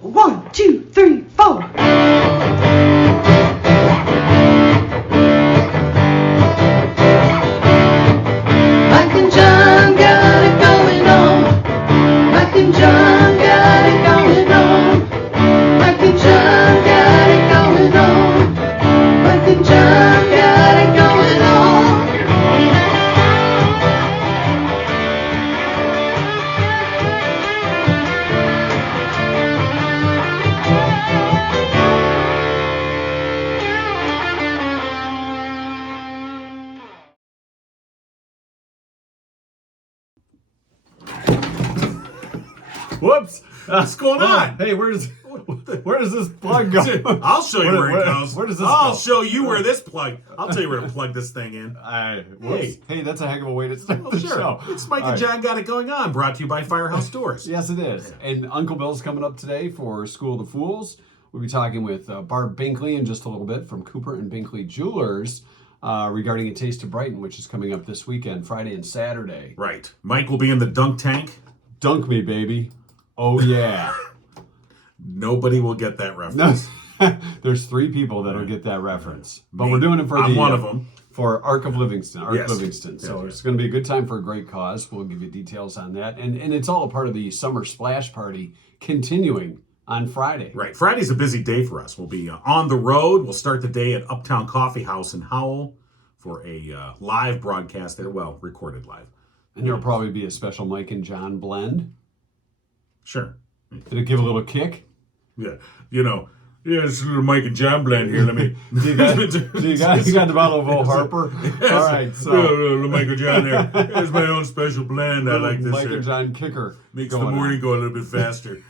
1, 2, 3, 4. Mike and John got it going on. Mike and John got it going on. Mike and John got it going on. Mike and John got it going on. Whoops! What's going on? Hey, where does this plug go? I'll show you where it goes. Where does this I'll go? show you where this plug. I'll tell you where to plug this thing in. Whoops. Hey, that's a heck of a way to start the Sure. show. It's Mike All and right. John Got It Going On, brought to you by Firehouse Doors. Yes, it is. And Uncle Bill's coming up today for School of the Fools. We'll be talking with Barb Binkley in just a little bit from Cooper and Binkley Jewelers regarding a Taste of Brighton, which is coming up this weekend, Friday and Saturday. Right. Mike will be in the dunk tank. Dunk me, baby. Oh, yeah. Nobody will get that reference. No, there's 3 people that'll get that reference. But we're doing it for I'm one of them. For Ark of Livingston. Yes. Livingston. So Yes. it's going to be a good time for a great cause. We'll give you details on that. And it's all a part of the Summer Splash Party continuing on Friday. Right. Friday's a busy day for us. We'll be on the road. We'll start the day at Uptown Coffee House in Howell for a live broadcast there. Well, recorded live. And there'll probably be a special Mike and John blend. Sure. It'll give a little kick. Yeah. You know, it's a little Mike and John blend here. Let me. You got the bottle of Old Harper. Yes. All right. So Little Mike and John there. Here's my own special blend. I like this. Mike here. and John kicker. Makes the going morning go a little bit faster.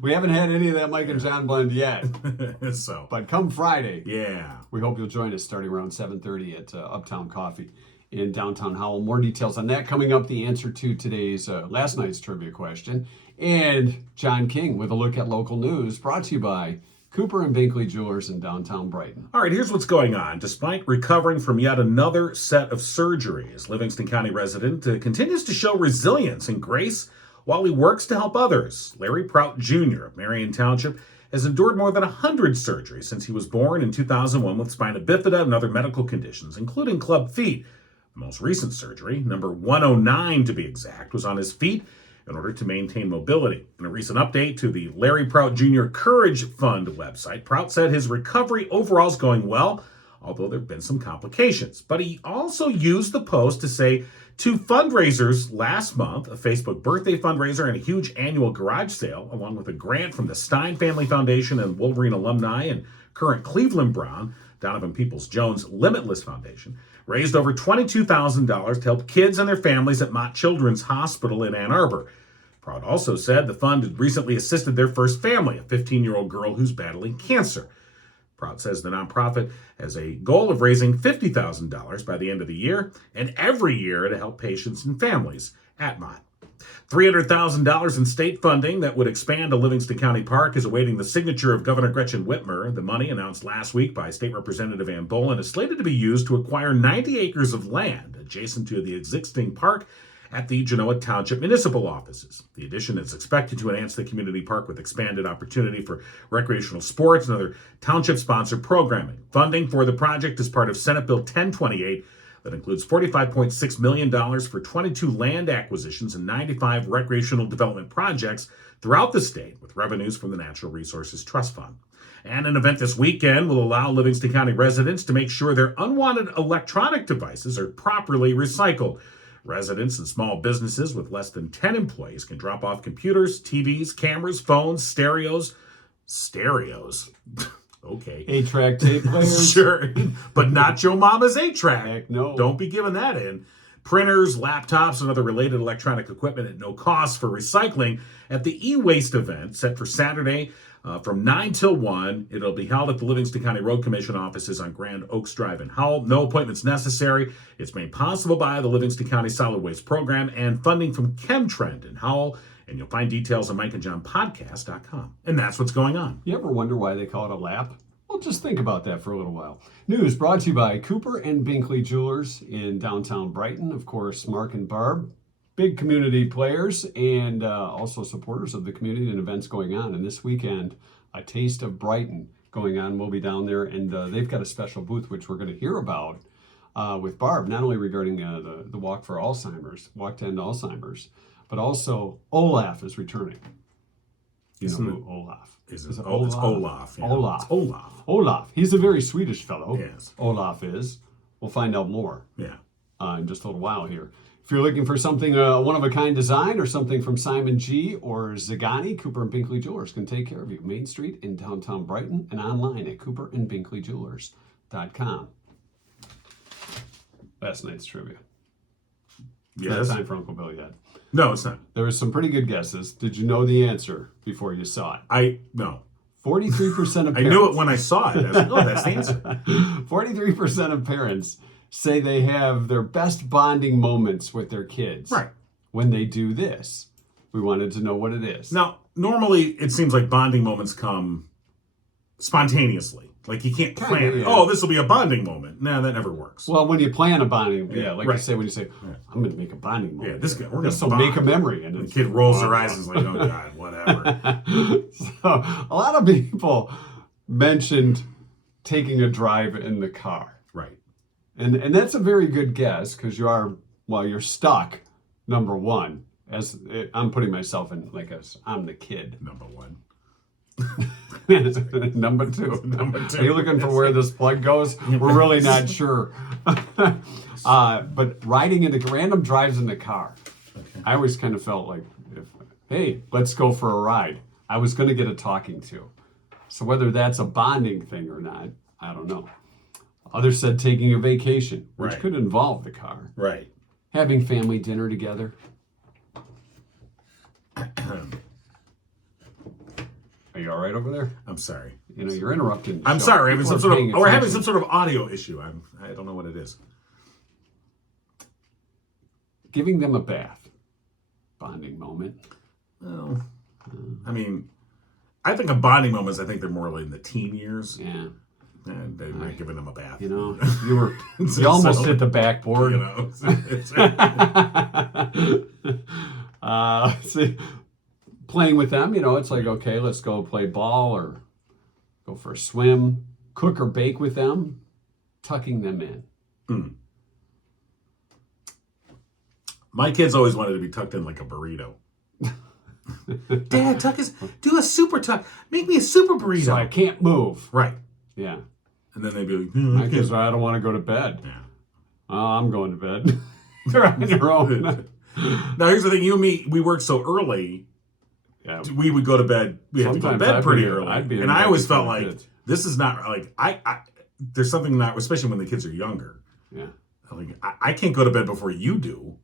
We haven't had any of that Mike and John blend yet. So, But come Friday, yeah. we hope you'll join us starting around 7:30 at Uptown Coffee in downtown Howell. More details on that coming up. The answer to today's last night's trivia question. And John King with a look at local news brought to you by Cooper and Binkley Jewelers in downtown Brighton. All right, here's what's going on. Despite recovering from yet another set of surgeries, Livingston County resident continues to show resilience and grace while he works to help others. Larry Prout Jr. of Marion Township has endured more than 100 surgeries since he was born in 2001 with spina bifida and other medical conditions, including club feet. The most recent surgery, number 109 to be exact, was on his feet in order to maintain mobility. In a recent update to the Larry Prout Jr. Courage Fund website, Prout said his recovery overall is going well, although there have been some complications. But he also used the post to say 2 fundraisers last month, a Facebook birthday fundraiser and a huge annual garage sale, along with a grant from the Stein Family Foundation and Wolverine alumni and current Cleveland Brown, Donovan Peoples-Jones Limitless Foundation, raised over $22,000 to help kids and their families at Mott Children's Hospital in Ann Arbor. Proud also said the fund had recently assisted their first family, a 15-year-old girl who's battling cancer. Proud says the nonprofit has a goal of raising $50,000 by the end of the year and every year to help patients and families at Mott. $300,000 in state funding that would expand a Livingston County park is awaiting the signature of Governor Gretchen Whitmer. The money, announced last week by State Representative Ann Bolin, is slated to be used to acquire 90 acres of land adjacent to the existing park at the Genoa Township municipal offices. The addition is expected to enhance the community park with expanded opportunity for recreational sports and other township-sponsored programming. Funding for the project is part of Senate Bill 1028 that includes $45.6 million for 22 land acquisitions and 95 recreational development projects throughout the state, with revenues from the Natural Resources Trust Fund. And an event this weekend will allow Livingston County residents to make sure their unwanted electronic devices are properly recycled. Residents and small businesses with less than 10 employees can drop off computers, TVs, cameras, phones, stereos. Okay. 8-track tape players. Sure, but not your mama's 8-track. Heck no. Don't be giving that in. Printers, laptops, and other related electronic equipment at no cost for recycling at the e-waste event set for Saturday from 9 till 1. It'll be held at the Livingston County Road Commission offices on Grand Oaks Drive in Howell. No appointments necessary. It's made possible by the Livingston County Solid Waste Program and funding from ChemTrend in Howell. And you'll find details on mikeandjohnpodcast.com. And that's what's going on. You ever wonder why they call it a lap? Well, just think about that for a little while. News brought to you by Cooper and Binkley Jewelers in downtown Brighton. Of course, Mark and Barb, big community players and also supporters of the community and events going on. And this weekend, a Taste of Brighton going on. We'll be down there, and they've got a special booth, which we're going to hear about with Barb, not only regarding the Walk for Alzheimer's, Walk to End Alzheimer's, but also Olaf is returning. You know who Olaf? Is it Olaf? It's Olaf. Yeah. Olaf. It's Olaf. Olaf. He's a very Swedish fellow. Yes. Olaf is. We'll find out more. Yeah. In just a little while here. If you're looking for something one-of-a-kind design or something from Simon G. or Zagani, Cooper and Binkley Jewelers can take care of you. Main Street in downtown Brighton and online at cooperandbinkleyjewelers.com. Last night's trivia. Yes. Not time for Uncle Bill yet. No, it's not. There was some pretty good guesses. Did you know the answer before you saw it? No. 43% of parents. I knew it when I saw it. I was like, oh, that's the answer. 43% of parents say they have their best bonding moments with their kids. Right. When they do this. We wanted to know what it is. Now, normally it seems like bonding moments come spontaneously. Like you can't plan it. Yeah. Oh, this will be a bonding moment. No, that never works. Well, when you plan a bonding, like right. you say, when you say, I'm going to make a bonding moment. Yeah, this guy, we're going to so make a memory. And the kid rolls their eyes and is like, oh, God, whatever. So a lot of people mentioned taking a drive in the car. Right. And that's a very good guess because you're stuck, number one. As I'm putting myself in I'm the kid. Number one. Number two. Are you looking for where this plug goes? We're really not sure. But riding into random drives in the car, okay. I always kind of felt like, hey, let's go for a ride. I was going to get a talking to. So whether that's a bonding thing or not, I don't know. Others said taking a vacation, which could involve the car. Right. Having family dinner together. Are you all right over there? I'm sorry. You know, you're interrupting. I'm sorry. We're having some sort of audio issue. I don't know what it is. Giving them a bath. Bonding moment. Well, I mean, I think of bonding moments, I think they're more like in the teen years. Yeah. And they're not giving them a bath. You know, you almost hit the backboard. You know. See, playing with them, it's like, okay, let's go play ball or go for a swim, cook or bake with them, tucking them in. Mm. My kids always wanted to be tucked in like a burrito. Dad, do a super tuck. Make me a super burrito. So I can't move. Right. Yeah. And then they'd be like, my kids, I don't want to go to bed. Yeah. I'm going to bed. They're on their own. Now, here's the thing. You and me, we worked so early. Yeah. We would go to bed. We had to go to bed pretty early. And I always felt like this is not like there's something not, especially when the kids are younger. Yeah. Like I can't go to bed before you do.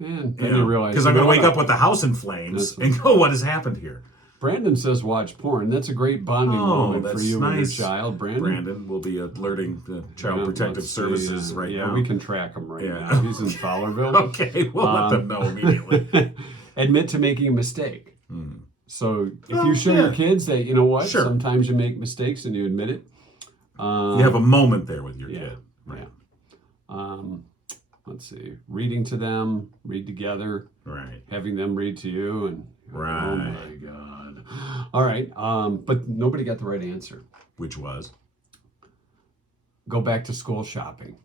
And then you realize because I'm going to wake up with the house in flames and go, what has happened here? Brandon says watch porn. That's a great bonding moment for you and your child, Brandon. Brandon will be alerting the Child Protective Services right now. Yeah, we can track him now. He's in Fowlerville. Okay, we'll let them know immediately. Admit to making a mistake. So if you show your kids that, sometimes you make mistakes and you admit it. You have a moment there with your kid. Right. Yeah. Let's see. Reading to them, read together. Right. Having them read to you and right. Oh my God. All right. But nobody got the right answer. Which was? Go back to school shopping.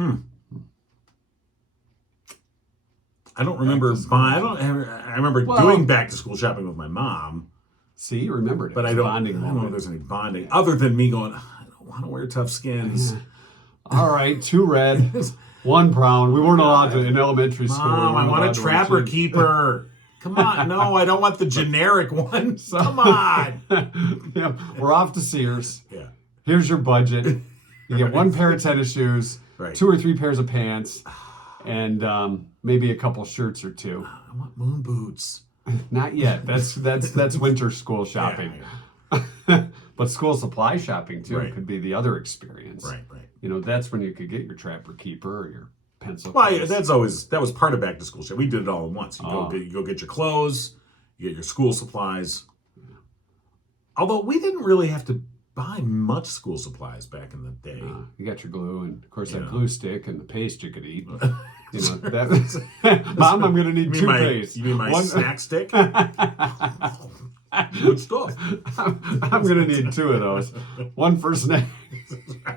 I don't remember I remember doing back to school shopping with my mom. See, you remembered it. But I don't know if there's any bonding other than me going, I don't want to wear tough skins. All right, 2 red, 1 brown. We weren't allowed to in elementary school. Mom, I want a Trapper Keeper. Come on. No, I don't want the generic one. Come on. We're off to Sears. Yeah. Here's your budget. You get 1 pair of tennis shoes, 2 or 3 pairs of pants, and maybe a couple shirts or 2. I want moon boots. Not yet. That's winter school shopping. Yeah. But school supply shopping too could be the other experience. Right. That's when you could get your Trapper Keeper or your pencil. Well, that was part of back to school shopping. We did it all at once. You go get your clothes, you get your school supplies. Although we didn't really have to buy much school supplies back in the day. You got your glue and of course that glue stick and the paste you could eat. You know, that Mom, I'm going to need toothpaste. You mean my One- snack stick? Good stuff. I'm going to need 2 of those. One for snacks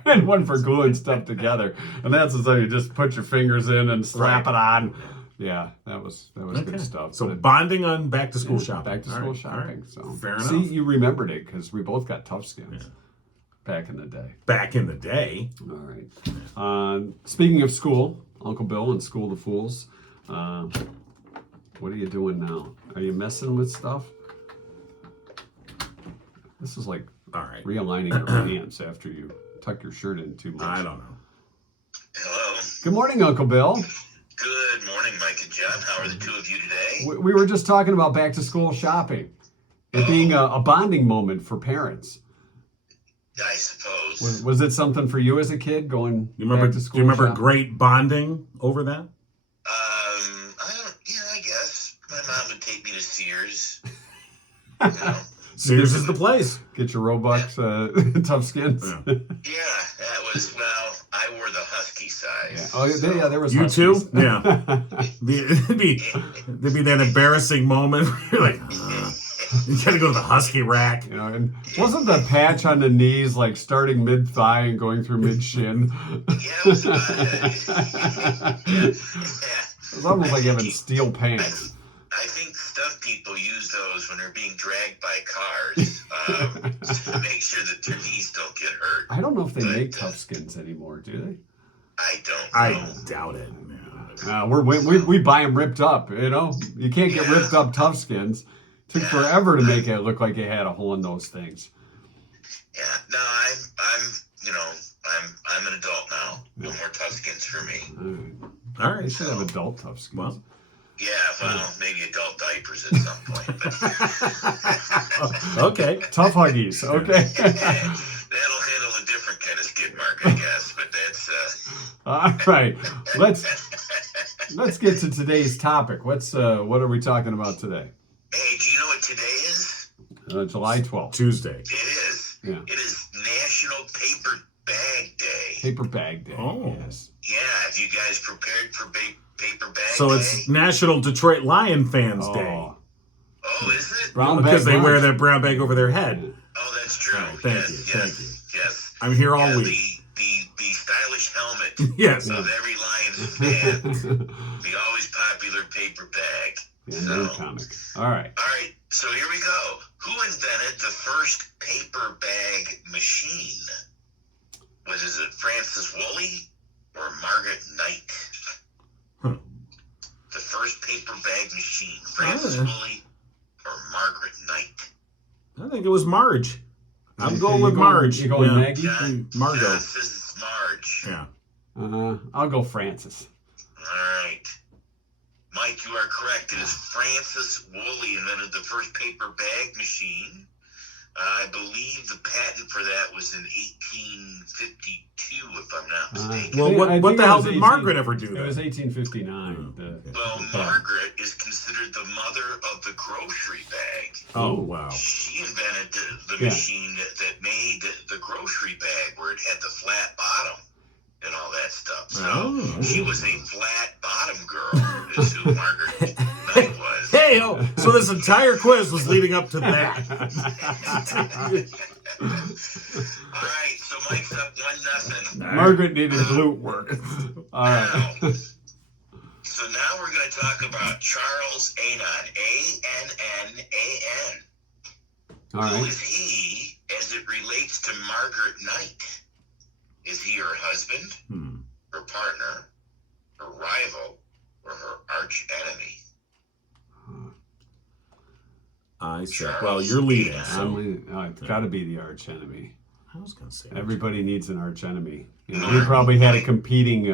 and one for gluing stuff together. And that's as though you just put your fingers in and strap it on. Yeah, that was good stuff. So But bonding on back to school shopping. back to school All right, shopping. all right. So Fair see, enough. you remembered it because we both got tough skins back in the day. Back in the day. All right. Speaking of school, Uncle Bill and School to Fools. What are you doing now? Are you messing with stuff? This is like All right. realigning your pants after you tuck your shirt in too much. I don't know. Hello. Good morning, Uncle Bill. Good morning, Mike and John. How are the 2 of you today? We were just talking about back to school shopping. It being a bonding moment for parents. I suppose. Was it something for you as a kid going You remember? back to Do school? you remember shopping? great bonding over that? I guess my mom would take me to Sears. You know? Sears is the place. Get your Robux tough skins. Yeah. Yeah, that was, well, I wore the husky size. Yeah. Oh, yeah, there was You too? Huskies. Yeah. There'd be that embarrassing moment where you're like, you gotta go to the husky rack. You know, and wasn't the patch on the knees like starting mid thigh and going through mid shin? Yeah, it was about It was almost like having steel pants. I think stunt people use those when they're being dragged by cars to make sure that their knees don't get hurt. I don't know if they make tough skins anymore, do they? I don't I know. doubt it. We buy them ripped up. You know, you can't get ripped up tough skins. Took forever to make it look like it had a hole in those things. Yeah, no, I'm an adult now. No more tough skins for me. All They right. should have adult tough skins. Well, Yeah, well, maybe adult diapers at some point, but okay. Tough huggies, okay. that'll handle a different kind of skid mark, I guess. But that's All right, let's get to today's topic. What are we talking about today? Hey, do you know what today is? July 12th. Tuesday. It is. Yeah. It is National Paper Bag Day. Paper bag day. Oh. Yes. Yeah, have you guys prepared for Paper Bag So Day? it's National Detroit Lion Fans Day. Oh, Oh, is it? brown Because bag they wear lunch. that brown bag over their head. Oh, that's true. Oh, thank yes, you, yes, thank you. yes. I'm here all Yeah, week. the stylish helmet Yes. of every Lions fan. The always popular paper bag. Yeah, So, no comic. All right. all right, so here we go. Who invented the first paper bag machine? Was it Francis Woolley or Margaret Knight? Huh. The first paper bag machine, Francis Ah. Woolley or Margaret Knight? I think it was Marge. I'm You going say with you going- Marge. you going Maggie? Margot. John says it's Marge. Yeah. I'll go Francis. All right. Mike, you are correct. It is Francis Woolley invented the first paper bag machine. I believe the patent for that was in 1852, if I'm not mistaken. Well, I what think the it hell was did 18 Margaret ever do It then? was 1859. Well, Margaret is considered the mother of the grocery bag. Oh, wow. She invented the Yeah. machine that made the grocery bag where it had the flat bottom and all that stuff. So Oh. she was a flat bottom girl, is who Margaret Knight was. Hey, so this entire quiz was leading up to that. All right, so Mike's up 1-0. Margaret needed glute work. All right. Now, so now we're going to talk about Charles Anon, A-N-N-A-N. All Who right. is he as it relates to Margaret Knight? Is he her husband, her partner, her rival, or her arch enemy? I said, well, you're leading. So It's got to be the arch enemy. I was going to say. Everybody needs an arch enemy. You know, he probably had a competing.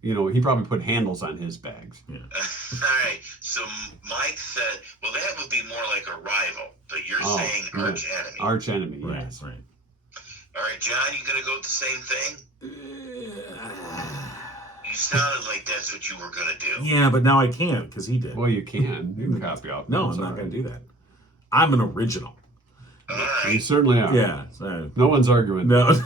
He probably put handles on his bags. Yeah. All right, so Mike said, well, that would be more like a rival, but you're saying yeah. arch enemy. Arch enemy. Right, Yes. right. All right, John, you going to go with the same thing? You sounded like that's what you were going to do. Yeah, but now I can't because he did. Well, you can. You can copy off. No, That's I'm all not going right. to do that. I'm an original. All You right. certainly are. Yeah. So, No one's arguing. no.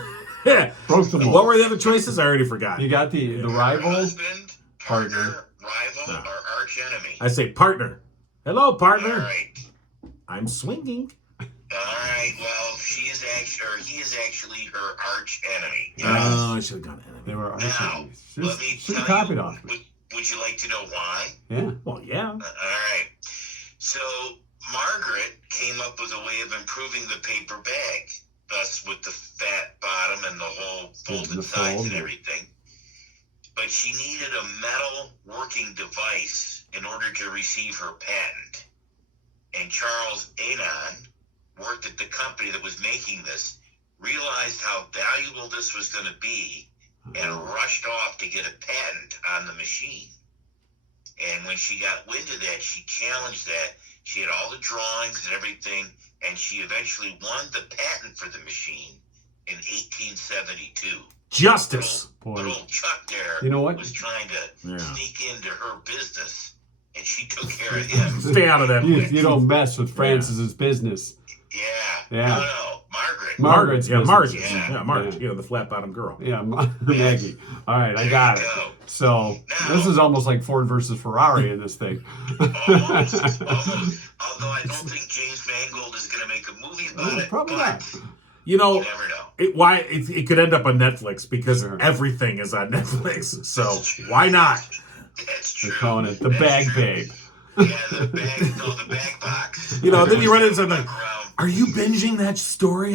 Yeah. Broke the mold. What were the other choices? I already forgot. You got the Her rival. husband, Partner. rival, or arch enemy? I say partner. Hello, partner. All right. I'm swinging. All right. Well, he is actually her arch enemy. Oh, I should have gone enemy. They were arch Now, enemies. let me Should have tell copied you. off it. Would you like to know why? Yeah. Well, yeah. All right. So Margaret came up with a way of improving the paper bag, thus with the fat bottom and the whole folded the sides fold, and yeah. everything. But she needed a metal working device in order to receive her patent. And Charles Anon worked at the company that was making this, realized how valuable this was going to be, and rushed off to get a patent on the machine. And when she got wind of that, she challenged that. She had all the drawings and everything, and she eventually won the patent for the machine in 1872. Justice. But old Chuck there You know what? was trying to Yeah. sneak into her business, and she took care of him. Stay out of that. You don't mess with Francis's business. Yeah. Yeah. No, Margaret. Margaret's Yeah, business. Margaret. Yeah. Yeah, Margaret. Yeah. You know, the flat bottom girl. Yeah, Maggie. All right, I got it. There you go. So Now- this is almost like Ford versus Ferrari in this thing. Almost. Although I don't think James Mangold is going to make a movie about it. Probably but not. You know, You never know. it could end up on Netflix because Sure. everything is on Netflix. So why not? That's true. They're calling it the That's bag true. babe. Yeah, the bag box. You know, then you run into something. Walk around. Are you binging that story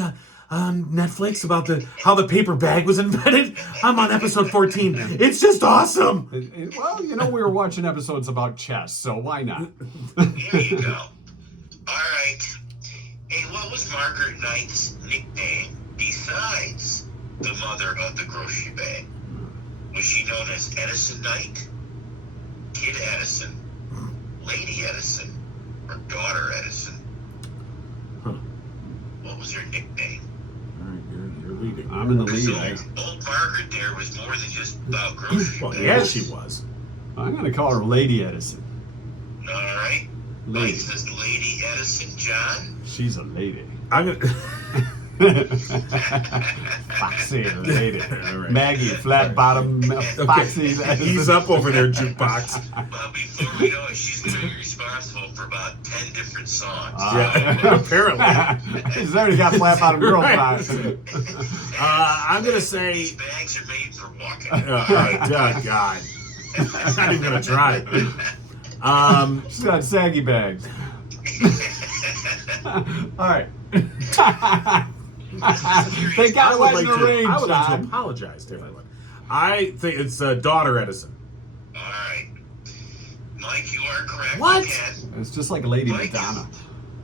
on Netflix about how the paper bag was invented? I'm on episode 14. It's just awesome. Well, you know, we were watching episodes about chess, so why not? There you go. All right. Hey, what was Margaret Knight's nickname besides the mother of the grocery bag? Was she known as Edison Knight, Kid Edison, Lady Edison, or Daughter Edison? Huh. What was her nickname? All right, you're leading. I'm in the Because lead. old Margaret there was more than just about grocery Well, bags. yeah, she was. I'm going to call her Lady Edison. All right. Mike Lady. says Lady Edison, John. She's a lady. I'm gonna. Foxy lady. All right. Maggie, flat bottom, foxy. He's up over there, jukebox. Well, before we know it, she's going to be responsible for about 10 different songs. Yeah, apparently. He's already got flat bottom girl Right. vibes. I'm gonna say. These bags are made for walking. Oh, God. I'm not even gonna try. She's got saggy bags. All right. They got wet in the rain, I would like to John. apologize to everyone. I think it's Daughter Edison. All right. Mike, you are correct What? again. It's just like Lady Mike, Madonna.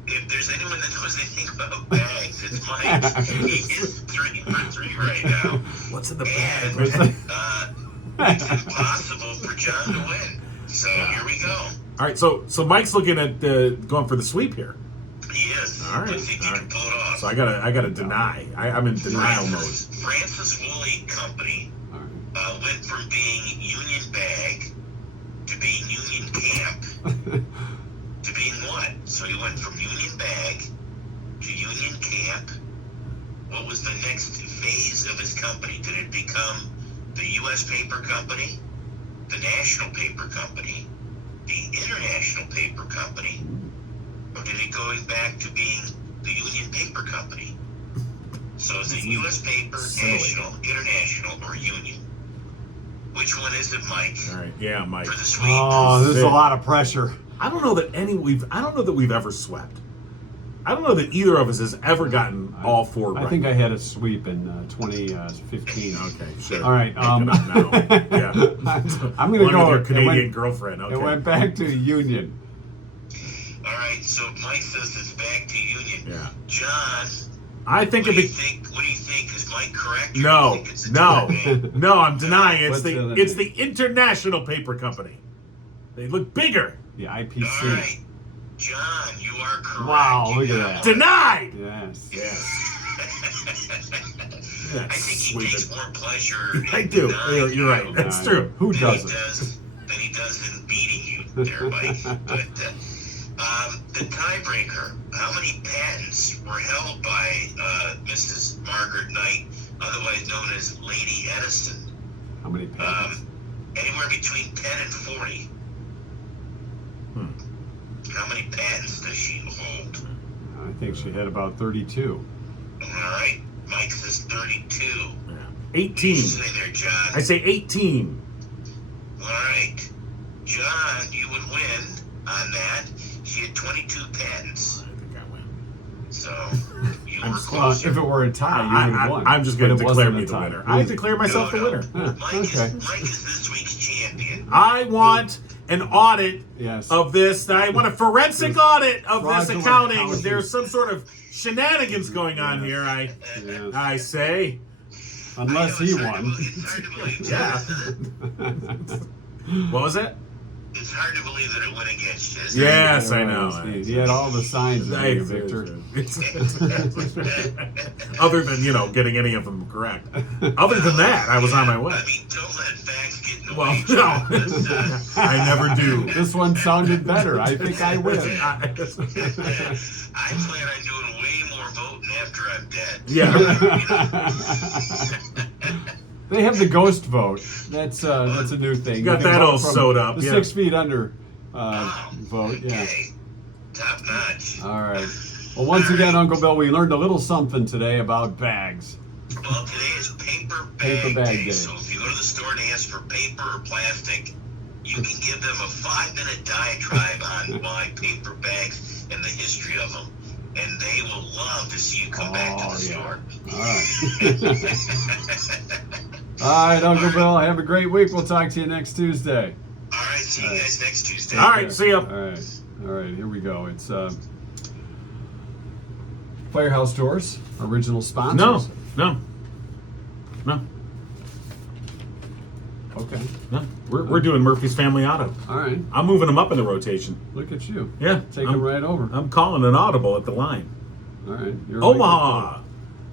if there's anyone that knows anything about bags, it's Mike. He is 3 for 3 right now. What's in the And bag? it's impossible for John to win. So here we go. All right, so Mike's looking at going for the sweep here. He is. All right, Let's see if he all can right. pull it off. So I gotta deny. I'm in denial mode. Francis Woolley Company All right. went from being Union Bag to being Union Camp to being what? So he went from Union Bag to Union Camp. What was the next phase of his company? Did it become the U.S. Paper Company, the National Paper Company, the International Paper Company, or did it going back to being the Union Paper Company? So is it U.S. Paper, Silly. National, International, or Union? Which one is it, Mike? All right, yeah, Mike. For the sweep. Oh, there's a lot of pressure. I don't know that we've ever swept. I don't know that either of us has ever gotten all four right. I think I had a sweep in 2015. Okay, sure. All right. Make it up now. Yeah. I'm going to Along go. with your It Canadian went, girlfriend. Okay. it went back to Union. All right, so Mike says it's back to Union. Yeah. John, I think what if do you it. think? What do you think? Is Mike correct? Or do you No, think it's a no, different name? no. I'm denying it. What's the other It's name? the International Paper Company. They look bigger. The All IPC. right, John, you are correct. Wow, You look at got that. one. Denied. Yes. Yes. I think he takes more pleasure in I do. denying You're right. you That's true. Who than doesn't? he does in beating you there, Mike. But the tiebreaker, how many patents were held by Mrs. Margaret Knight, otherwise known as Lady Edison? How many patents? Anywhere between 10 and 40. How many patents does she hold? I think she had about 32. All right. Mike says 32. Yeah. What 18. do you say there, John? I say 18. All right. John, you would win on that. She had 22 patents. I think I win. So, you I'm were just- Well, closer. if it were a tie, you would have won. I'm just going But to it declare wasn't me a the tie. winner. I declare myself the winner. Huh, Mike, okay. Mike is this week's champion. I want an audit Yes. of this. I want a forensic audit of this Fraudulent accounting. accounting. There's some sort of shenanigans going on here. Yes. I say. Unless he won. It's hard to believe. Yeah. What was it? It's hard to believe that it went against you. isn't Yes, I It know. was. He had all the signs of you, Victor. Other than, getting any of them correct. Other than that, I was on my way. I mean, don't let facts get in the Well, way. no. John, but, I never do. This one sounded better. I think I win. I plan on doing way more voting after I'm dead. Yeah. They have the ghost vote. That's a new thing. You got can that vote all from sewed up, The yeah. 6 feet under Oh, vote. Yeah. okay. Top notch. All right. Well, once again, Uncle Bill, we learned a little something today about bags. Well, today is Paper bag day. So if you go to the store and ask for paper or plastic, you can give them a 5-minute diatribe on why paper bags and the history of them. And they will love to see you come back to the store. All right, Uncle Bill, have a great week. We'll talk to you next Tuesday. All right, see you guys next Tuesday. All right, see ya. All right, here we go. It's Firehouse Doors, original sponsors. No. Okay. No. We're doing Murphy's Family Auto. All right. I'm moving them up in the rotation. Look at you. Yeah. Take I'm, them right over. I'm calling an audible at the line. All right. You're Omaha.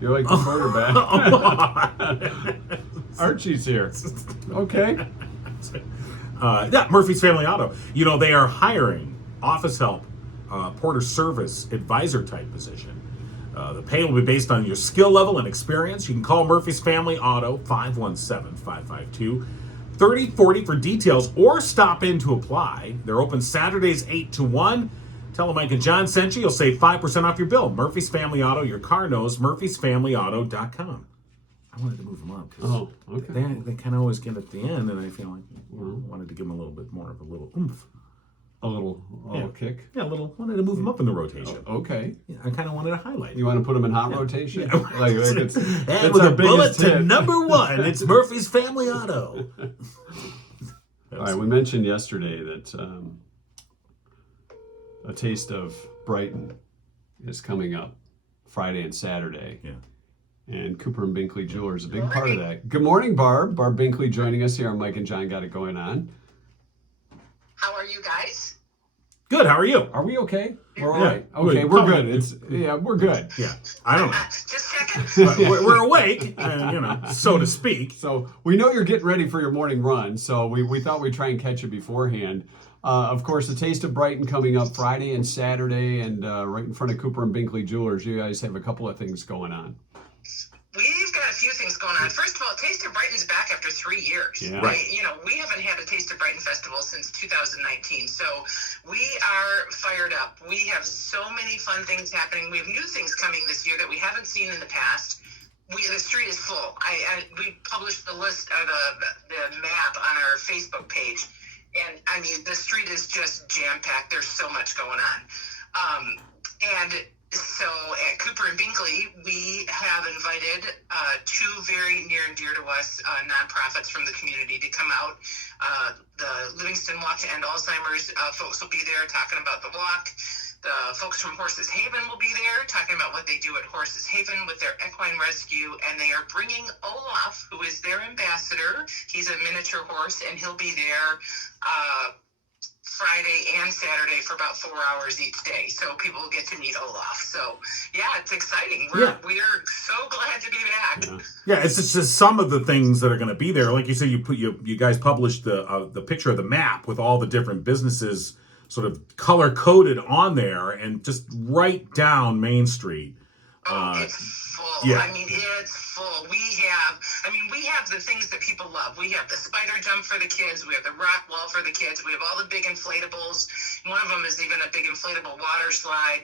You're like the quarterback. Archie's here. Okay. Yeah, Murphy's Family Auto. They are hiring office help, porter service, advisor type position. The pay will be based on your skill level and experience. You can call Murphy's Family Auto, 517-552-3040 for details, or stop in to apply. They're open Saturdays 8 to 1. Tell them Mike and John sent you. You'll save 5% off your bill. Murphy's Family Auto, your car knows, murphysfamilyauto.com. I wanted to move them up because okay. they kind of always get at the end, and I feel like I wanted to give them a little bit more of a little oomph. A little kick. Yeah, wanted to move them up in the rotation. Okay. Yeah, I kind of wanted to highlight. You want to put them in hot rotation? Yeah. Like it's And it's with our a bullet biggest to hit. number 1, it's Murphy's Family Auto. All right, we mentioned yesterday that a Taste of Brighton is coming up Friday and Saturday. Yeah. And Cooper Binkley Jewelers is a big part of that. Good morning, Barb. Barb Binkley joining us here on Mike and John Got It Going On. How are you guys? Good. How are you? Are we okay? We're all Yeah, right. Okay, good. we're Come good. on. We're good. Yeah. I don't know. Just checking. But we're awake, so to speak. So we know you're getting ready for your morning run, so we thought we'd try and catch you beforehand. Of course, the Taste of Brighton coming up Friday and Saturday, and right in front of Cooper and Binkley Jewelers. You guys have a couple of things going on. We've got a few things going on. First of all, Taste of Brighton's back after 3 years. Yeah. Right. We haven't had a Taste of Brighton festival since 2019, so we are fired up. We have so many fun things happening. We have new things coming this year that we haven't seen in the past. The street is full. We published the list of the map on our Facebook page, and I mean the street is just jam packed. There's so much going on, and so at Cooper and Binkley, we have invited two very near and dear to us nonprofits from the community to come out. The Livingston Walk to End Alzheimer's folks will be there talking about the walk. The folks from Horses Haven will be there talking about what they do at Horses Haven with their equine rescue. And they are bringing Olaf, who is their ambassador. He's a miniature horse, and he'll be there Friday and Saturday for about 4 hours each day, so people will get to meet Olaf. So yeah, it's exciting. We're so glad to be back. Yeah, it's just some of the things that are going to be there. Like you said, you guys published the picture of the map with all the different businesses sort of color coded on there, and just right down Main Street. It's full. yeah. I mean, it's full. We have the things that people love. We have the spider jump for the kids. We have the rock wall for the kids. We have all the big inflatables. One of them is even a big inflatable water slide.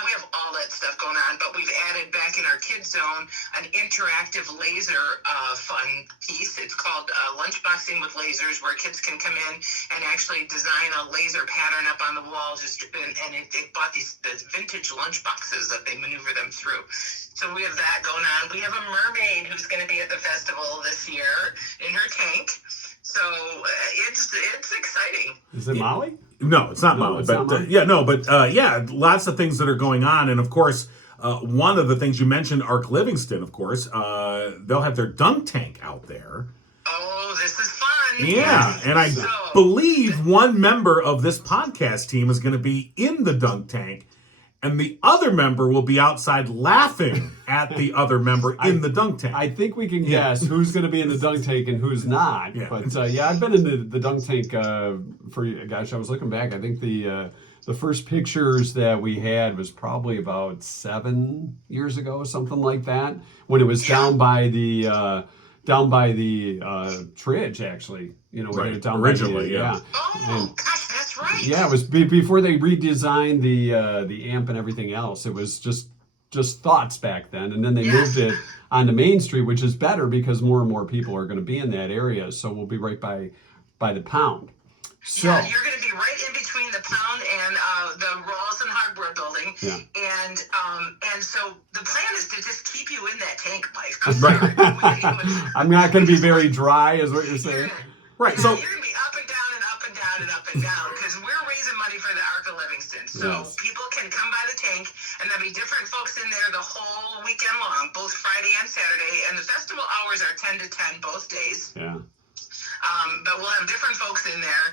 We have all that stuff going on, but we've added back in our kids zone an interactive laser fun piece. It's called Lunchboxing with Lasers, where kids can come in and actually design a laser pattern up on the wall. And it bought these vintage lunch boxes that they maneuver them through. So we have that going on. We have a mermaid who's going to be at the festival this year in her tank. So it's exciting. Is it Molly? No, it's not No, Molly. it's But not Molly. lots of things that are going on, and of course, one of the things you mentioned, Ark Livingston. Of course, they'll have their dunk tank out there. Oh, this is fun. Yeah, and I believe one member of this podcast team is going to be in the dunk tank, and the other member will be outside laughing at the other member in the dunk tank. I think we can guess who's going to be in the dunk tank and who's not. Yeah. But I've been in the dunk tank I was looking back. I think the first pictures that we had was probably about 7 years ago, something like that, when it was down by the Tridge, actually. You know, we had it down originally, by Oh, gosh, that's right. Yeah, it was before they redesigned the amp and everything else. It was just thoughts back then, and then they moved it onto Main Street, which is better because more and more people are going to be in that area. So we'll be right by the Pound. So Yeah, you're going to be right in between the Pound and the Rawls and Hardware building. Yeah. And so the plan is to just keep you in that tank, Mike. I'm not going to be very dry, is what you're saying. Right, So so you're going to be up and down and up and down and up and down because we're raising money for the Ark of Livingston. So Yes. people can come by the tank, and there'll be different folks in there the whole weekend long, both Friday and Saturday. And the festival hours are 10 to 10 both days. Yeah. But we'll have different folks in there.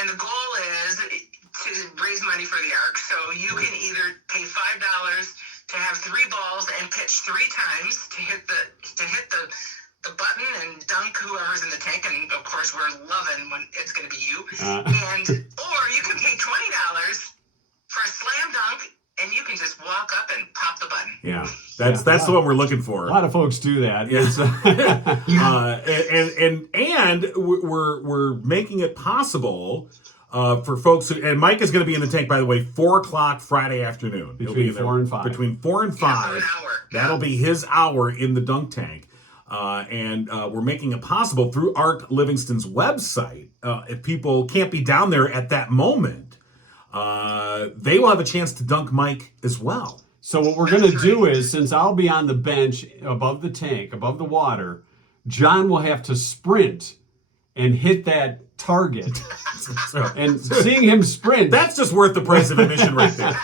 And the goal is to raise money for the Ark. So you can either pay $5 to have 3 balls and pitch 3 times to hit the button and dunk whoever's in the tank, and of course we're loving when it's going to be you. Or you can pay $20 for a slam dunk, and you can just walk up and pop the button. yeah, that's the one we're looking for. A lot of folks do that. Yeah. It's, and we're making it possible for folks who, and Mike is going to be in the tank, by the way, 4:00 Friday afternoon. He'll be Between 4 and 5. Between 4 and 5. Yeah, for an hour. That'll be his hour in the dunk tank. And we're making it possible through Ark Livingston's website. If people can't be down there at that moment, they will have a chance to dunk Mike as well. So what we're going to do is, since I'll be on the bench above the tank, above the water, John will have to sprint and hit that target. And seeing him sprint, That's just worth the price of admission right there.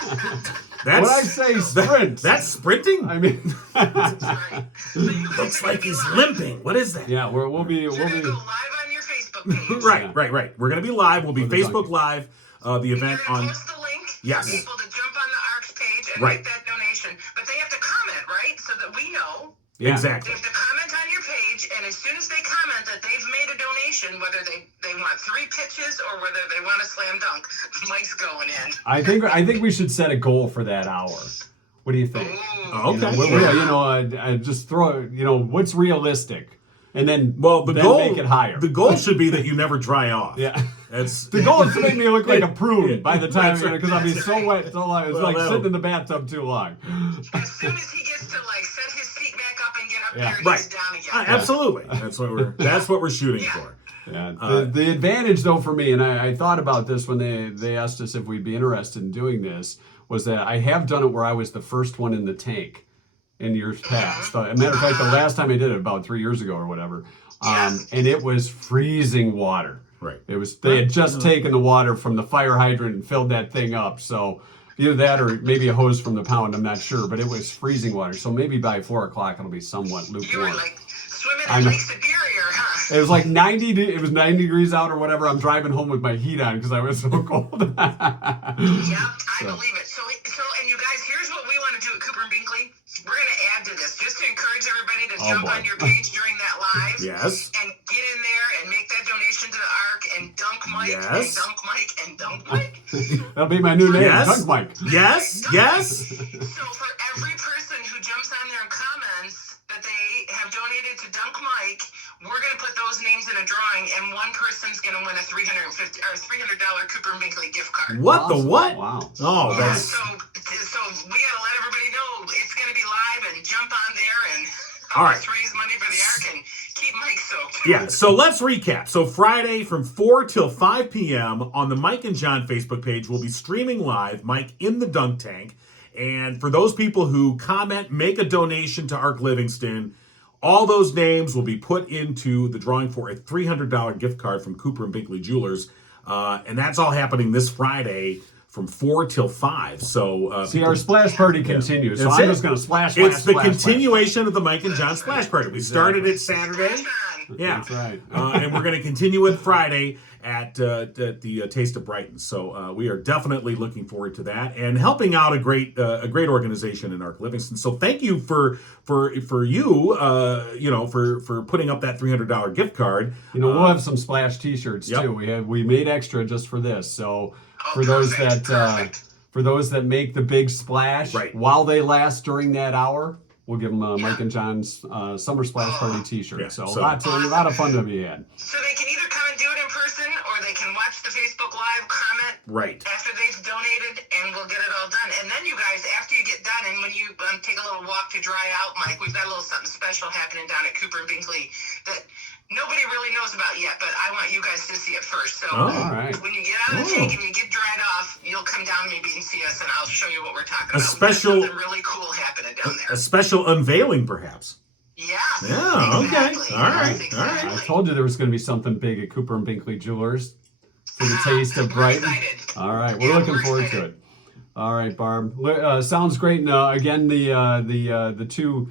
That's, when I say sprint, that's sprinting? I mean, That's right. So you guys Looks are gonna like be he's live. limping. What is that? yeah, we'll be. You're going to go live on your Facebook page. Right. We're going to be live. We'll be For the Facebook dunk. Live, the You're event going to on... post the link Yes. for people to jump on the Ark's page and Right. make that donation. But they have to comment, right? So that we know. Yeah. Exactly. They have to comment on your page, and as soon as they comment that they've made a donation, whether they want 3 pitches or whether they want a slam dunk, Mike's going in. I think we should set a goal for that hour. What do you think? Ooh. Okay. I just throw. What's realistic, and then Well, the then goal... make it higher. The goal should be that you never dry off. Yeah. That's... The goal is to make me look like a prune by the time, That's right. because I'll be so wet, so long. It's Well, like that'll- sitting in the bathtub too long. As soon as he gets to set his feet back up and get up Yeah. there, Right. he's down again. Absolutely. That's what we're shooting Yeah. for. Yeah. The advantage, though, for me, and I thought about this when they asked us if we'd be interested in doing this, was that I have done it where I was the first one in the tank in years past. As a matter of fact, the last time I did it, about 3 years ago or whatever, and it was freezing water. Right. They had just taken the water from the fire hydrant and filled that thing up. So either that or maybe a hose from the Pound, I'm not sure, but it was freezing water. So maybe by 4:00 it'll be somewhat You were lukewarm. swimming I in know. Lake Superior, huh? It was like 90. It was 90 degrees out or whatever. I'm driving home with my heat on because I was so cold. Yep, I believe it. So, and you guys, here's what we want to do at Cooper Binkley. We're going to add to this, just to encourage everybody to jump boy. on your page during that live. Yes. And get in there and make that donation to the Ark and dunk Mike Yes. and dunk Mike and dunk Mike. That'll be my new name, Yes. Dunk Mike. Yes. So for every person who in a drawing, and one person's going to win a $300 Cooper Binkley gift card. What Awesome. the what? Wow. Oh, Yeah, that's so we got to let everybody know it's going to be live, and jump on there and All help right. us raise money for the Ark and keep Mike soaked. yeah. So let's recap. So Friday from 4 till 5 p.m. on the Mike and John Facebook page, we'll be streaming live Mike in the Dunk Tank. And for those people who comment, make a donation to Ark Livingston, all those names will be put into the drawing for a $300 gift card from Cooper and Binkley Jewelers. And that's all happening this Friday from 4 till 5. So See, our splash party continues. So That's I'm it. just going to splash. it's the splash, continuation of the Mike and John Splash Party. We started it Saturday. Splash on. Yeah. That's right. And we're going to continue it Friday at the Taste of Brighton. So we are definitely looking forward to that and helping out a great organization in Ark Livingston. So thank you for you for putting up that $300 gift card. You know, we'll have some splash T-shirts Yep. too. We made extra just for this. So Oh, for those perfect, that perfect. for those that make the big splash Right. while they last during that hour, we'll give them Mike and John's Summer Splash Party T-shirt. Yeah, So, so- a lot of fun to be had. So they can either come and do it in person, or they can watch the Facebook Live, comment Right. after they've donated, and we'll get it all done. And then you guys, after you get done, and when you take a little walk to dry out, Mike, we've got a little something special happening down at Cooper and Binkley that nobody really knows about yet, but I want you guys to see it first. So Oh. All right. when you get out of the tank and you get dried off, you'll come down maybe and see us, and I'll show you what we're talking about. special- We've got something really cool happening down A there. special unveiling, perhaps. Yeah. Yeah, okay. Exactly. All right, Yes, all right. exactly. I told you there was going to be something big at Cooper and Binkley Jewelers for the Taste of We're Brighton. excited. All right, we're Yeah, looking we're forward excited. to it. All right, Barb. Sounds great. And again, the two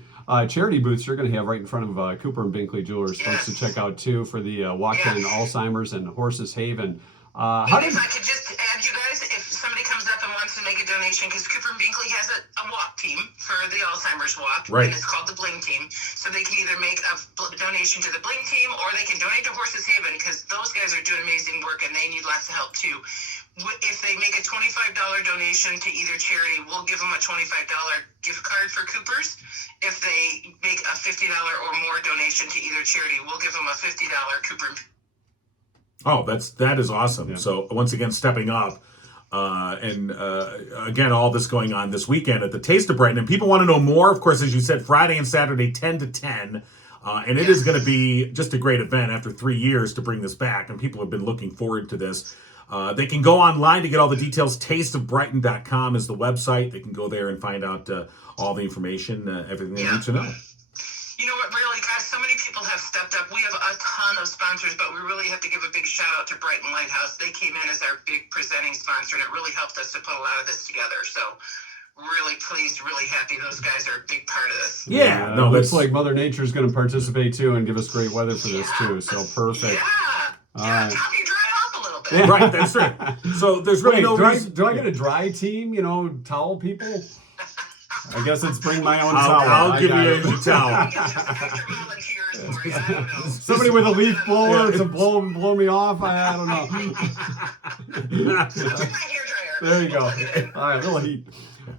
charity booths you're going to have right in front of Cooper and Binkley Jewelers, folks to Yes. check out too for the Walk to End Yes. Alzheimer's and Horses Haven. How And did if I could just add, you guys, if somebody comes up and wants to make a donation, because Cooper and Binkley has a walk team for the Alzheimer's Walk, Right. and it's called the Bling Team. So they can either make a donation to the Bling Team, or they can donate to Horses Haven, because those guys are doing amazing work and they need lots of help too. If they make a $25 donation to either charity, we'll give them a $25 gift card for Cooper's. If they make a $50 or more donation to either charity, we'll give them a $50 Cooper and Oh, that is awesome. Yeah. So once again, stepping up, and again, all this going on this weekend at the Taste of Brighton. And people want to know more, of course, as you said, Friday and Saturday, 10 to 10. And it is going to be just a great event after 3 years to bring this back. And people have been looking forward to this. They can go online to get all the details. Tasteofbrighton.com is the website. They can go there and find out all the information, everything they need to know. You know what, really, guys, so many people have stepped up. We have a ton of sponsors, but we really have to give a big shout out to Brighton Lighthouse. They came in as our big presenting sponsor, and it really helped us to put a lot of this together. So really pleased, really happy those guys are a big part of this. Yeah, no, looks that's like Mother Nature's going to participate too and give us great weather for this too. So perfect. Yeah. All Yeah, right. Tommy, dry it off a little bit. right. That's right. So there's really Wait, no do I, reason. do I get a dry team? You know, towel people. I guess it's bring my own I'll towel. I give got you it. a towel. Get some extra volunteers for you. I don't know. Somebody with a leaf blower to blow me off. I don't know. I'll get my hairdryer. There you go. Plug it in. All right, little heat.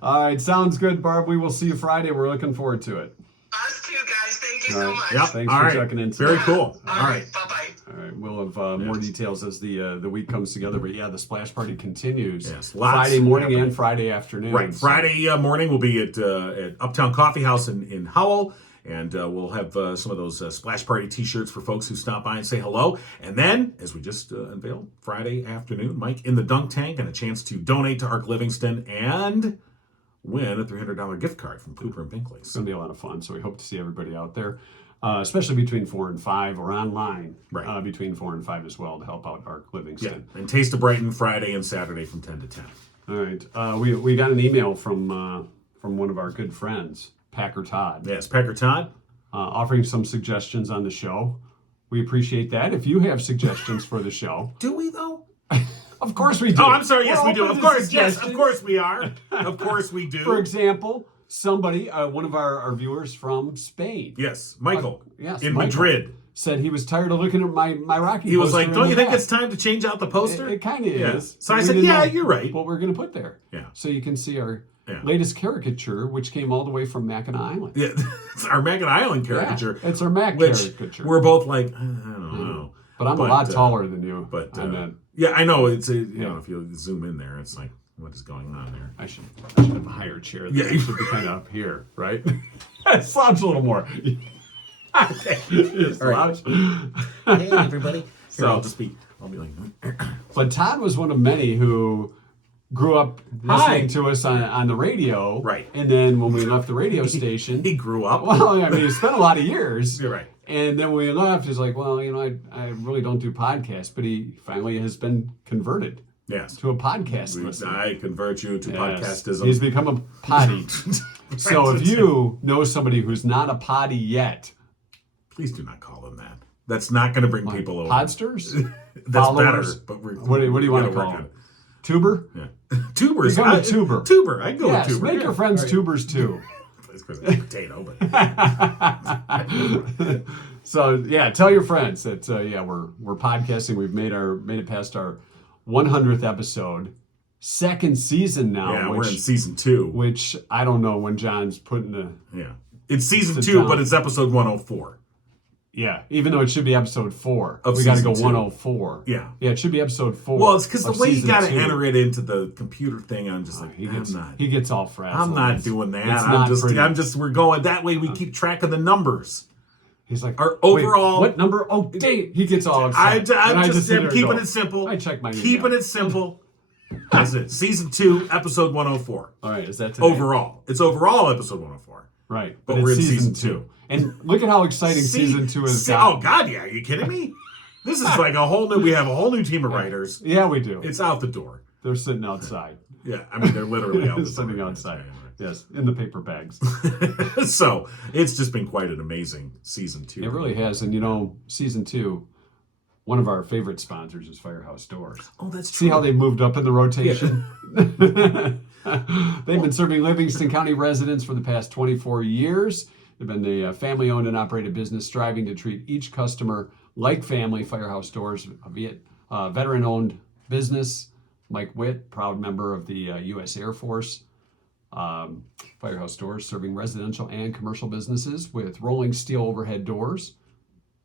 All right, sounds good, Barb. We will see you Friday. We're looking forward to it. Us too, guys. Thank you All so right. much. Yep. Thanks All for right. checking in. Very today. cool. All right. Bye-bye. All right, we'll have more details as the week comes together. But yeah, the splash party continues. Yes, lots Friday morning happening. and Friday afternoon. Right. So- Friday morning we'll be at Uptown Coffee House in Howell, and we'll have some of those Splash Party T-shirts for folks who stop by and say hello. And then, as we just unveiled, Friday afternoon, Mike in the Dunk Tank and a chance to donate to Ark Livingston and win a $300 gift card from Cooper and Binkley. It's going to be a lot of fun. So we hope to see everybody out there, especially between 4 and 5 or online Right. between 4 and 5 as well to help out Ark Yeah, Livingston. and Taste of Brighton Friday and Saturday from 10 to 10. All right. We got an email from one of our good friends, Packer Todd, Yes, Packer Todd. offering some suggestions on the show. We appreciate that. If you have suggestions for the show, Do we though? of course we do. Oh, I'm sorry. Yes, We're we do. open Of to course, yes, of suggestions. course we are. Of course we do. For example, somebody, one of our viewers from Spain, Yes, Michael. yes, in Michael, Madrid. said he was tired of looking at my Rocky He was poster like, in "Don't the you think back." it's time to change out the poster?" It kind of Yeah. is. So I We said, didn't "Yeah, know you're right." What we're going to put there. Yeah. So you can see our Yeah. latest caricature, which came all the way from Mackinac Island. Yeah, it's our Mackinac Island Yeah, caricature. it's our Mac which caricature. we're both like, I don't know. But I'm a lot taller than you. But and then, yeah, I know. It's you know, if you zoom in there, it's like, what is going on there? I should have a higher chair. Yeah, you should be kind of up here, right? Slouch a little more. Slouch. Hey, everybody. So I'll be like. But Todd was one of many who grew up listening to us on the radio. Right. And then when we left the radio station. He grew up. Well, I mean, he spent a lot of years. You're right. And then when we left, he's like, well, you know, I really don't do podcasts. But he finally has been converted. Yes. To a podcast listener. I convert you to podcastism. He's become a potty. So if you know somebody who's not a potty yet. Please do not call them that. That's not going to bring people over. Podsters? That's Followers? better. But what do you want to call them? Tuber? Yeah. Tubers. Become a tuber. Tuber. I go with tuber. Make your friends tubers too. It's because it's a potato, but. So yeah, tell your friends that we're podcasting. We've made it past our 100th episode, second season now. Yeah, we're in season 2. Which I don't know when John's putting the. Yeah, it's season 2, but it's episode 104. Yeah, even though it should be episode 4, we got to go 104. Yeah, it should be episode 4. Well, it's because the way you got to enter it into the computer thing, I'm just like, he gets all frazzled. I'm not doing that. We're going that way. We keep track of the numbers. He's like, our overall. What number? Oh, date. He gets all upset. I'm keeping it simple. I check my email. Keeping it simple. That's it. Season 2, episode 104. All right, is that today? Overall? It's overall episode 104. Right, but we're in season 2. And look at how exciting season 2 is. Oh God, yeah! Are you kidding me? This is like a whole new. We have a whole new team of writers. Yeah, we do. It's out the door. They're sitting outside. Yeah, I mean they're literally out the door. Sitting outside. Yes, in the paper bags. So it's just been quite an amazing season 2. It really has, and you know, season 2. One of our favorite sponsors is Firehouse Doors. Oh, that's true. See how they moved up in the rotation? Yeah. They've been serving Livingston County residents for the past 24 years. They've been a family-owned and operated business striving to treat each customer like family. Firehouse Doors, a veteran-owned business. Mike Witt, proud member of the U.S. Air Force. Firehouse Doors serving residential and commercial businesses with rolling steel overhead doors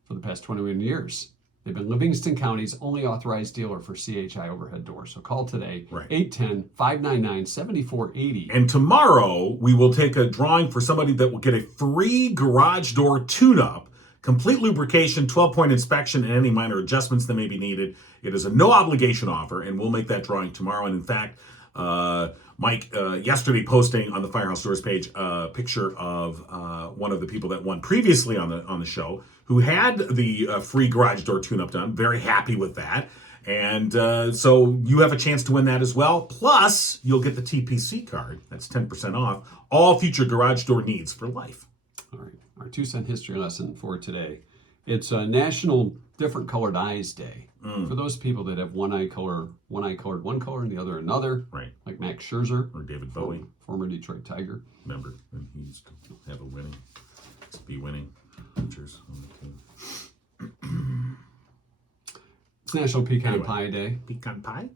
for the past 21 years. They've been Livingston County's only authorized dealer for CHI overhead doors. So call today, 810-599-7480. And tomorrow, we will take a drawing for somebody that will get a free garage door tune-up, complete lubrication, 12-point inspection, and any minor adjustments that may be needed. It is a no-obligation offer, and we'll make that drawing tomorrow. And in fact, Mike, yesterday posting on the Firehouse Doors page a picture of one of the people that won previously on the show, who had the free garage door tune-up done. Very happy with that. And so you have a chance to win that as well. Plus, you'll get the TPC card. That's 10% off all future garage door needs for life. All right. Our 2-cent history lesson for today. It's a National Different Colored Eyes Day. For those people that have one eye colored one color and the other another. Right. Like Max Scherzer. Or David Bowie. Former Detroit Tiger. Remember, when he used to have a winning, be winning pitchers on the team. It's National Pecan Pie Day. Pecan pie?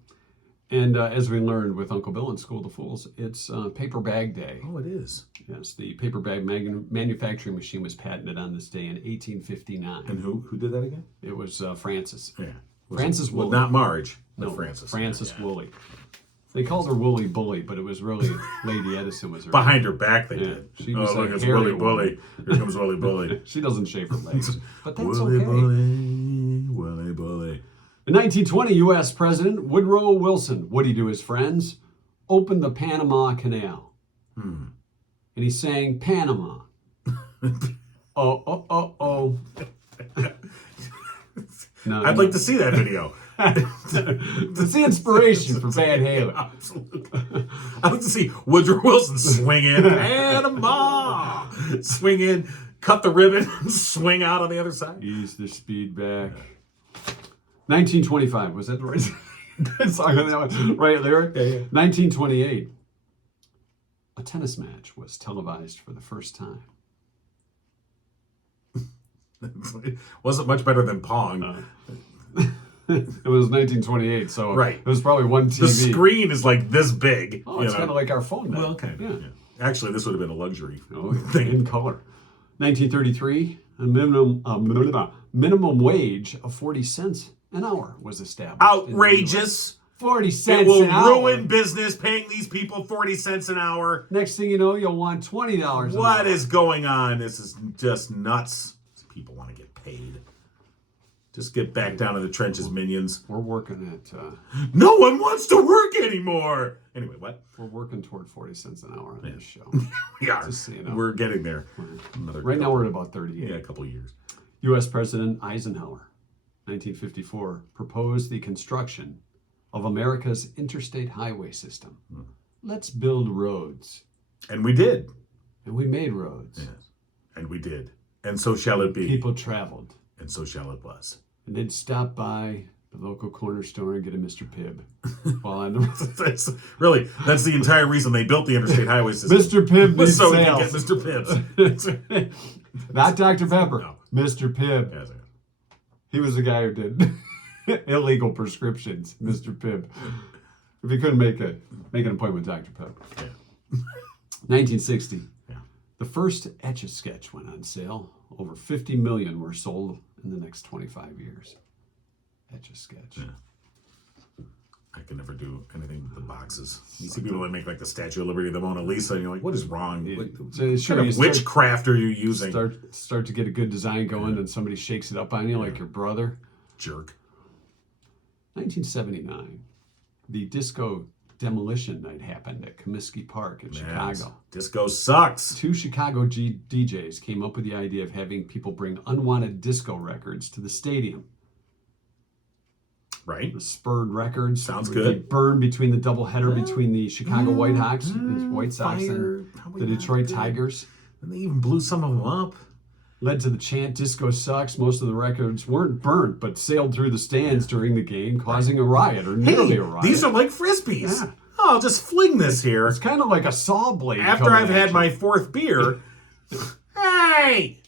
And as we learned with Uncle Bill in School of the Fools, it's Paper Bag Day. Oh, it is. Yes, the paper bag manufacturing machine was patented on this day in 1859. And who did that again? It was Francis. Yeah. Francis Woolley. Not Marge, but No, Francis. Francis Woolley. They called her Wooly Bully, but it was really Lady Edison was her. Behind her back they Yeah, did. she was like it's Harry Willy Bully. Here comes Willy Bully. She doesn't shave her legs, but that's Willy okay. Bully, Willy Bully. In 1920, U.S. President Woodrow Wilson, what'd he do his friends? Opened the Panama Canal. And he sang Panama. Oh. No, I'd like to see that video. It's the inspiration for Van Halen. Absolutely. I'd like to see Woodrow Wilson swing in Panama. Swing in, cut the ribbon, and swing out on the other side. Ease the speed back. 1925, was that the right song? Right lyric? Yeah. 1928, a tennis match was televised for the first time. It wasn't much better than Pong. It was 1928, so right. It was probably one TV. The screen is like this big. Oh, it's kind of like our phone now. Well, kind of. Yeah. Actually, this would have been a luxury thing. thing. In color. 1933, a minimum wage of 40 cents an hour was established. Outrageous. 40 It cents will an hour. ruin business paying these people 40 cents an hour. Next thing you know, you'll want $20 an hour. What is going on? This is just nuts. People want to get paid. Just get back down to the trenches, minions. We're working at... No one wants to work anymore. Anyway, what? We're working toward 40 cents an hour on this show. We are. Just so you know. We're getting there. Right now we're at about 38. Yeah, a couple of years. U.S. President Eisenhower, 1954, proposed the construction of America's interstate highway system. Let's build roads. And we did. And we made roads. Yes. And we did. And so shall it be. People traveled. And so shall it was. And they'd stop by the local corner store and get a Mr. Pibb while on the That's the entire reason they built the interstate highway system. Mr. Pibb needs so sales. we can get Mr. Pibbs. Not Dr. Pepper. No. Mr. Pibb. Yes, He was the guy who did illegal prescriptions, Mr. Pibb. If he couldn't make an appointment with Dr. Pepper. Yeah. 1960. Yeah. The first Etch-a-Sketch went on sale. Over 50 million were sold in the next 25 years. Etch-a-Sketch. Yeah. I can never do anything with the boxes. You see people that make like the Statue of Liberty, the Mona Lisa, and you're like, what is wrong? What kind of witchcraft are you using? Start to get a good design going, and somebody shakes it up on you like your brother. Jerk. 1979, the disco demolition night happened at Comiskey Park in Chicago. Disco sucks. 2 Chicago DJs came up with the idea of having people bring unwanted disco records to the stadium. Right. The spurred records. Sounds They good. burned between the doubleheader between the Chicago White Sox and fire. the Detroit Tigers. And they even blew some of them up. Led to the chant, "Disco sucks." Most of the records weren't burnt, but sailed through the stands during the game, causing a riot, or nearly a riot. These are like Frisbees. Yeah. Oh, I'll just fling this here. It's kind of like a saw blade. After coming I've at had you. my 4th beer. Hey!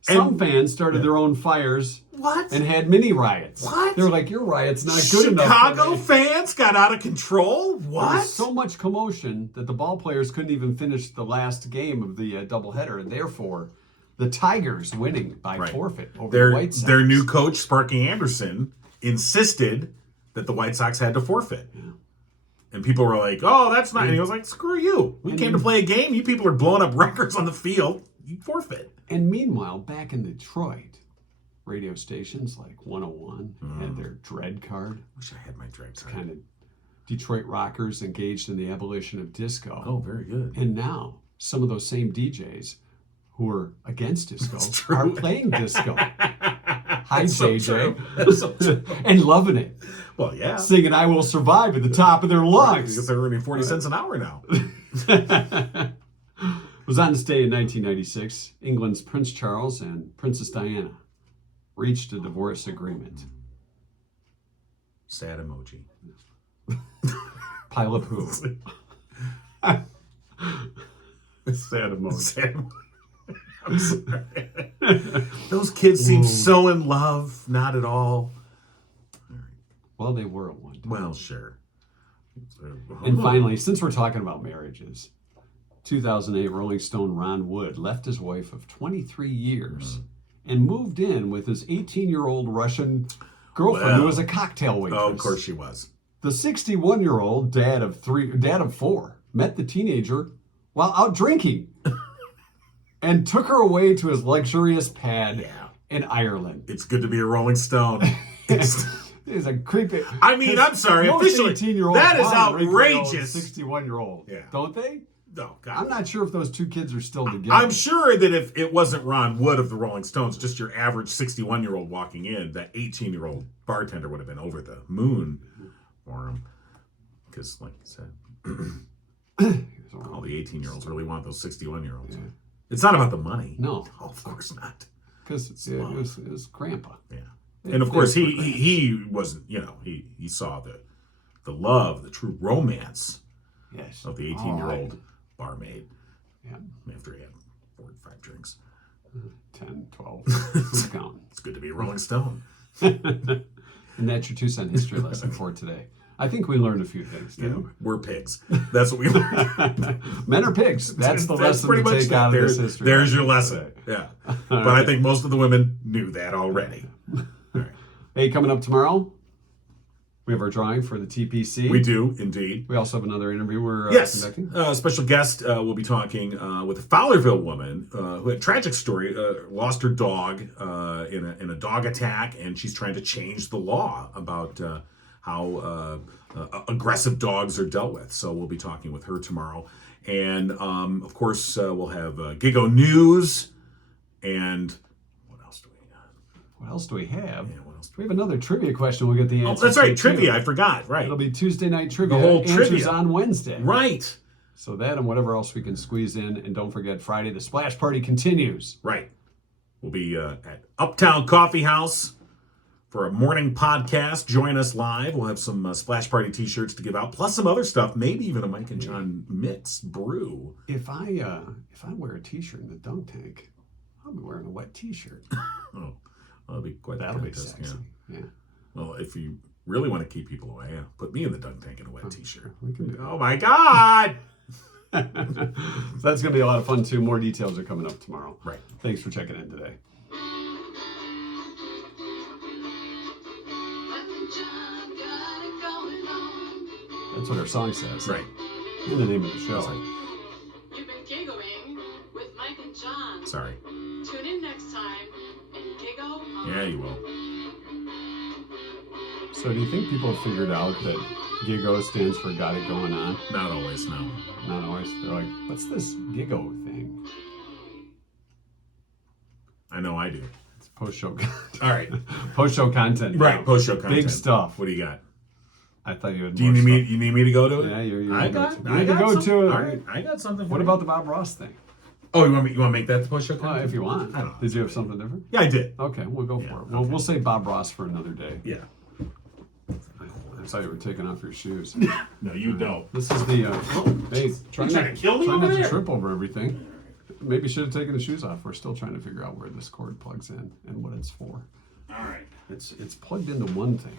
Some fans started their own fires What? and had mini riots. What? They were like, "Your riot's not good enough." Chicago for me." fans got out of control? There What? was so much commotion that the ball players couldn't even finish the last game of the doubleheader, and therefore, the Tigers winning by forfeit over the White Sox. Their new coach, Sparky Anderson, insisted that the White Sox had to forfeit. Yeah. And people were like, oh, that's not. And he was like, screw you. We came to play a game. You people are blowing up records on the field. You forfeit. And meanwhile, back in Detroit, radio stations like 101 had their Dread card. Wish I had my Dread card. Kind of Detroit rockers engaged in the abolition of disco. Oh, very good. And now, some of those same DJs who are against disco true. are playing disco. Hi, That's so JJ. true. That's so true. And loving it. Well, yeah. Singing "I Will Survive" at the top of their lungs. Because they're earning 40 cents an hour now. Was on this day in 1996, England's Prince Charles and Princess Diana reached a divorce agreement. Sad emoji. Pile of poo. Sad emoji. Sad emoji. I'm sorry. Those kids seem so in love. Not at all. Well, they were at one time. Well, sure. And finally, since we're talking about marriages, 2008 Rolling Stone Ron Wood left his wife of 23 years and moved in with his 18-year-old Russian girlfriend who was a cocktail waitress. Oh, of course she was. The 61-year-old dad of 4 met the teenager while out drinking and took her away to his luxurious pad in Ireland. It's good to be a Rolling Stone. He's a creepy. I mean, I'm sorry. Most Officially, 18-year-olds that is want to ring outrageous. 61-year-old, Yeah. don't they? No, God. I'm not sure if those two kids are still together. I'm sure that if it wasn't Ron Wood of the Rolling Stones, just your average 61-year-old walking in, that 18-year-old bartender would have been over the moon for him. Because, like you said, all the 18-year-olds really want those 61-year-olds. Yeah. It's not about the money. No, Of course not. because it was Grandpa. Yeah. And of course, he wasn't, he saw the love, the true romance Yes. of the 18-year-old barmaid Yeah. after he had 4 or 5 drinks. 10, 12. Who's counting? It's good to be a Rolling Stone. And that's your 2-cent history lesson for today. I think we learned a few things, Yeah, too. we're pigs. That's what we learned. Men are pigs. That's the lesson pretty to much take out of there's, this history. There's your lesson. Yeah. But I think most of the women knew that already. All right. Hey, coming up tomorrow, we have our drawing for the TPC. We do, indeed. We also have another interview we're Yes. conducting. A special guest will be talking with a Fowlerville woman who had a tragic story, lost her dog in a dog attack, and she's trying to change the law about how aggressive dogs are dealt with. So we'll be talking with her tomorrow. And, of course, we'll have Gigo News. And what else do we got? What else do we have? Yeah, what else do We have another trivia question. We'll get the answer. Oh, that's right, to, trivia. too. I forgot. Right. It'll be Tuesday night trivia. The whole Answers trivia. on Wednesday. Right. So that and whatever else we can squeeze in. And don't forget, Friday, the Splash Party continues. Right. We'll be at Uptown Coffee House for a morning podcast. Join us live. We'll have some Splash Party t-shirts to give out, plus some other stuff, maybe even a Mike and John mix brew. If I wear a t-shirt in the dunk tank, I'll be wearing a wet t-shirt. Oh, that'll be quite That'll the be contest. sexy. Yeah. Well, if you really want to keep people away, put me in the dunk tank in a wet t-shirt. We can do Oh my God! So that's going to be a lot of fun, too. More details are coming up tomorrow. Right. Thanks for checking in today. That's what our song says. Right. In the name of the show. You've been giggling with Mike and John. Sorry. Tune in next time and giggle. Yeah, you will. So do you think people have figured out that GIGO stands for Got It Going On? Not always, no. Not always. They're like, what's this GIGO thing? I know I do. It's post-show content. All right. Post-show content. Right, now. post-show content. Big stuff. What do you got? I thought you had Do you more need me? stuff. You need me to go to it? Yeah, you're I gonna got. go to- I you need to got go something. to it. All right, I got something. For What you. about the Bob Ross thing? Oh, you want to make that the push-up? Well, if you want. I don't know. Did you have something different? Yeah, I did. Okay, we'll go Yeah, for it. Well, okay. we'll say Bob Ross for another day. Yeah. I saw you were taking off your shoes. No, you don't. This is the, hey, try You not, trying to kill me try over not to there? trip over everything. Maybe should have taken the shoes off. We're still trying to figure out where this cord plugs in and what it's for. All right. It's plugged into one thing,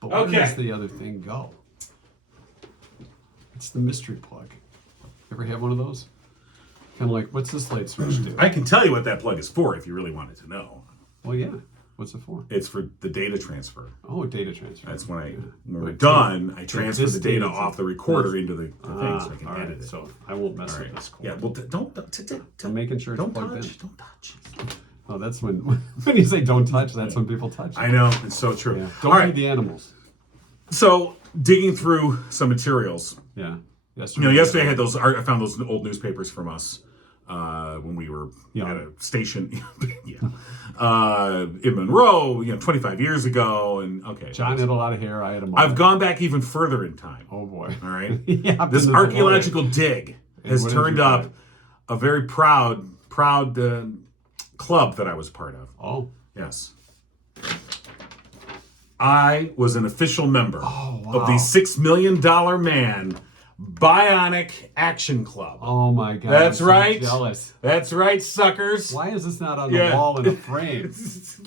but where Okay. does the other thing go? It's the mystery plug. Ever have one of those? Kind of like, what's this light switch do? I can tell you what that plug is for if you really wanted to know. Well, yeah. What's it for? It's for the data transfer. Oh, data transfer. That's when when we're Right. done, I transfer this the data data off the recorder into the thing so I can all edit right. it. So I won't mess All with right. this cord. Yeah. Well, don't. I'm making sure it's Don't plugged touch. in. Don't touch. Oh, that's when you say don't touch. That's when people touch. I know it's so true. Yeah. All Don't right. feed the animals. So digging through some materials. Yeah. Yesterday I had those. I found those old newspapers from us when we were Yeah. at a station, in Monroe, 25 years ago. And okay, John had a lot of hair. I had a. I've gone back even further in time. Oh boy. All right, Yeah, this into the archaeological dig has what did turned you up find? a very proud club that I was part of. Oh. Yes. I was an official member Oh, wow. of the $6 Million Man Bionic Action Club. Oh my God. That's I'm so right. Jealous. That's right, suckers. Why is this not on the Yeah. wall in a frame? And it's,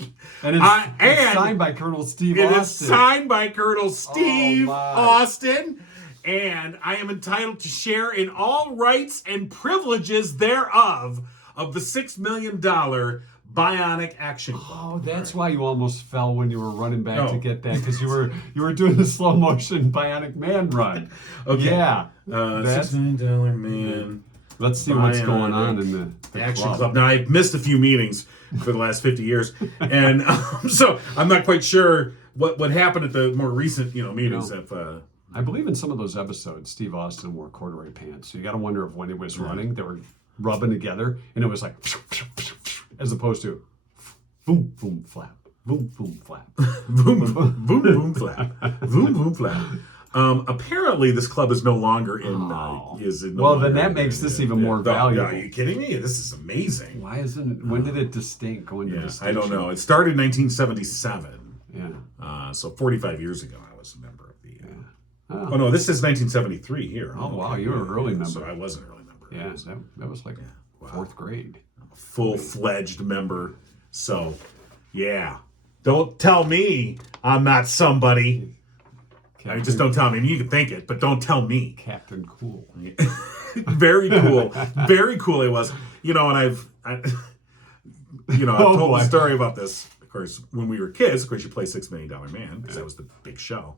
and it's signed by Colonel Steve It Austin. is signed by Colonel Steve my. Austin, and I am entitled to share in all rights and privileges thereof of the $6 Million Bionic Action Club. Oh, that's why you almost fell when you were running back No. to get that, because you were doing the slow motion Bionic Man run. Okay. Yeah. $6 Million Man Let's see what's Bionic going on in the Action Club. Now, I've missed a few meetings for the last 50 years, and so I'm not quite sure what happened at the more recent meetings. I believe in some of those episodes, Steve Austin wore corduroy pants. So you got to wonder if when he was running, they were rubbing together, and it was like, as opposed to boom, boom, flap, boom, boom, flap. boom, boom, boom, boom, flap, boom, boom, flap. Apparently, this club is no longer in. Well, then that makes this even more valuable. Are you kidding me? This is amazing. Why isn't it? When did it distinct? Go into Yeah, distinction? I don't know. It started in 1977. Yeah. So 45 years ago, I was a member of the. Oh, Oh no, this is 1973 here. Oh, wow, you were an early member. So I was an early member. yeah. That was like fourth grade. Full-fledged member. So, yeah. Don't tell me I'm not somebody. I mean, just don't tell me. I mean, you can think it, but don't tell me. Captain Cool. Very cool. Very cool it was. You know, and I've Oh, told boy. the story about this. Of course, when we were kids, of course, you play $6 Million Man, because that was the big show.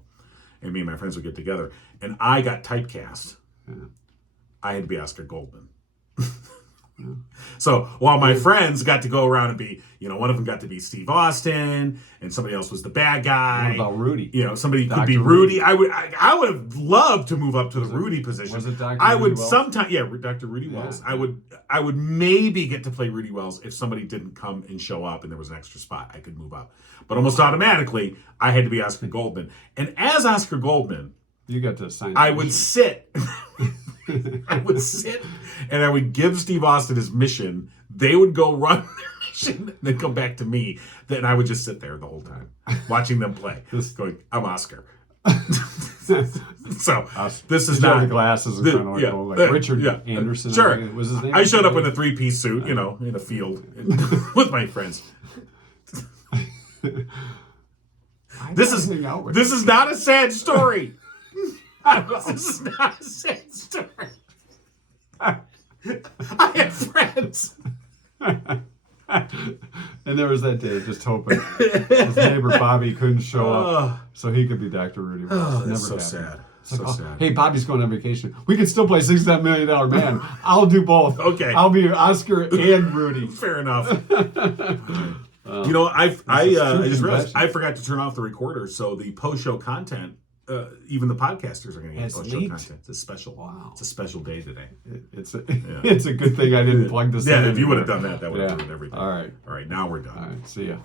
And me and my friends would get together. And I got typecast. Yeah. I had to be Oscar Goldman. So while my friends got to go around and be, one of them got to be Steve Austin, and somebody else was the bad guy. What about Rudy? Somebody Dr. could be Rudy. Rudy. I would have loved to move up to the Rudy position. Was it Dr. I Rudy would Wells? sometimes, Dr. Rudy Wells. I would maybe get to play Rudy Wells if somebody didn't come and show up and there was an extra spot. I could move up, but almost automatically I had to be Oscar Goldman. And as Oscar Goldman, You got to sign. I would sit. I would sit and I would give Steve Austin his mission. They would go run their mission, and then come back to me. Then I would just sit there the whole time, watching them play, going, "I'm Oscar." So this is Did you have not the glasses and kind of like Richard Anderson. Sure, I think was his name. I showed up in a 3-piece suit, in a field with my friends. This is not a sad story. This is not a sad story. I had friends. And there was that day, just hoping his neighbor Bobby couldn't show up so he could be Dr. Rudy Wells. That's Never so happened. sad. So sad. Hey, Bobby's going on vacation. We can still play $6 Million Man. I'll do both. Okay. I'll be Oscar and Rudy. Fair enough. I just true realized I forgot to turn off the recorder, so the post-show content, even the podcasters are going to get It's post-show leaked. content. It's a special. Wow. It's a special day today. It's a good thing I didn't plug this in. Yeah, if you would anywhere. have done that, that would have ruined everything. All right. All right, now we're done. All right. See ya.